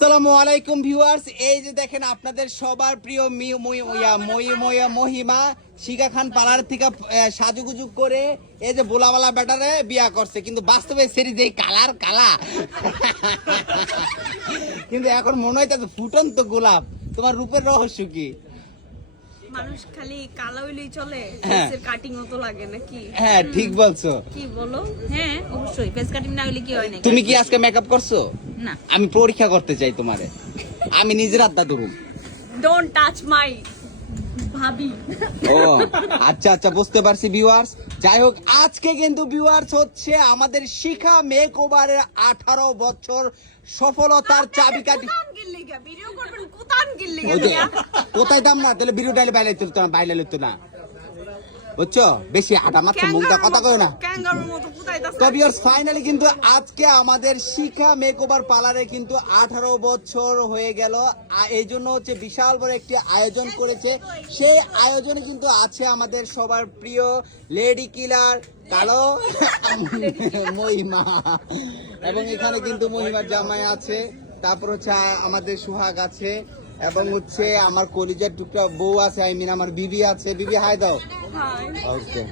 আসসালামু আলাইকুম ভিউয়ার্স, এই যে দেখেন আপনাদের সবার প্রিয় মহিমা শিখা খান পার্লার থেকে সাজুগুজু করে এই যে বোলাওয়ালা ব্যাটারে বিয়া করছে, কিন্তু বাস্তবে সেরি যে কালার কালা কিন্তু এখন মনে হইতেছে ফুটন্ত গোলাপ। তোমার রূপের রহস্য কি? মানুষ খালি কালো হইলেই চলে, ফেসের কাটিং তো লাগে নাকি? হ্যাঁ ঠিক বলছো। কি বলো? হ্যাঁ অবশ্যই, ফেস কাটিং না হলে কি হয় না? তুমি কি আজকে মেকআপ করছো? না। আমি পরীক্ষা করতে চাই তোমারে, আমি নিজের হাতটা ধরুম। ডোন্ট টাচ মাই ভাবি। ও আচ্ছা আচ্ছা, বুঝতে পারছি ভিউয়ার্স। যাই হোক, আজকে কিন্তু ভিউয়ার্স হচ্ছে আমাদের শিখা মেকওভারের 18 বছর সফলতার চাবিকাঠি। ভিডিও করবেন কুতান গিল্লি কোথায় দাম না তাহলে ভিডিও ডাইলে বাইরে তুলতো না, বাইরে লইতো না, বুঝছো? বেশি আটা মাত্র মুখটা কথা কয় না। ক্যাঙ্গারুর মতো কুতাইতাছে। তো ভিউয়ার্স ফাইনালি কিন্তু আজকে আমাদের শিখা মেকওভার পার্লারে কিন্তু 18 বছর হয়ে গেল। এই জন্য হচ্ছে বিশাল বড় একটি আয়োজন করেছে। সেই আয়োজনে কিন্তু আছে আমাদের সবার প্রিয় লেডি কিলার কালো মহিমা, এবং এখানে কিন্তু মহিমার জামাই আছে, তারপর হচ্ছে আমাদের সুহাগ আছে, এবং হচ্ছে আমার কলিজার টুকরা বউ আছে, আই মিন আমার বিবি আছে। বিবি হাই দাও। ওকে।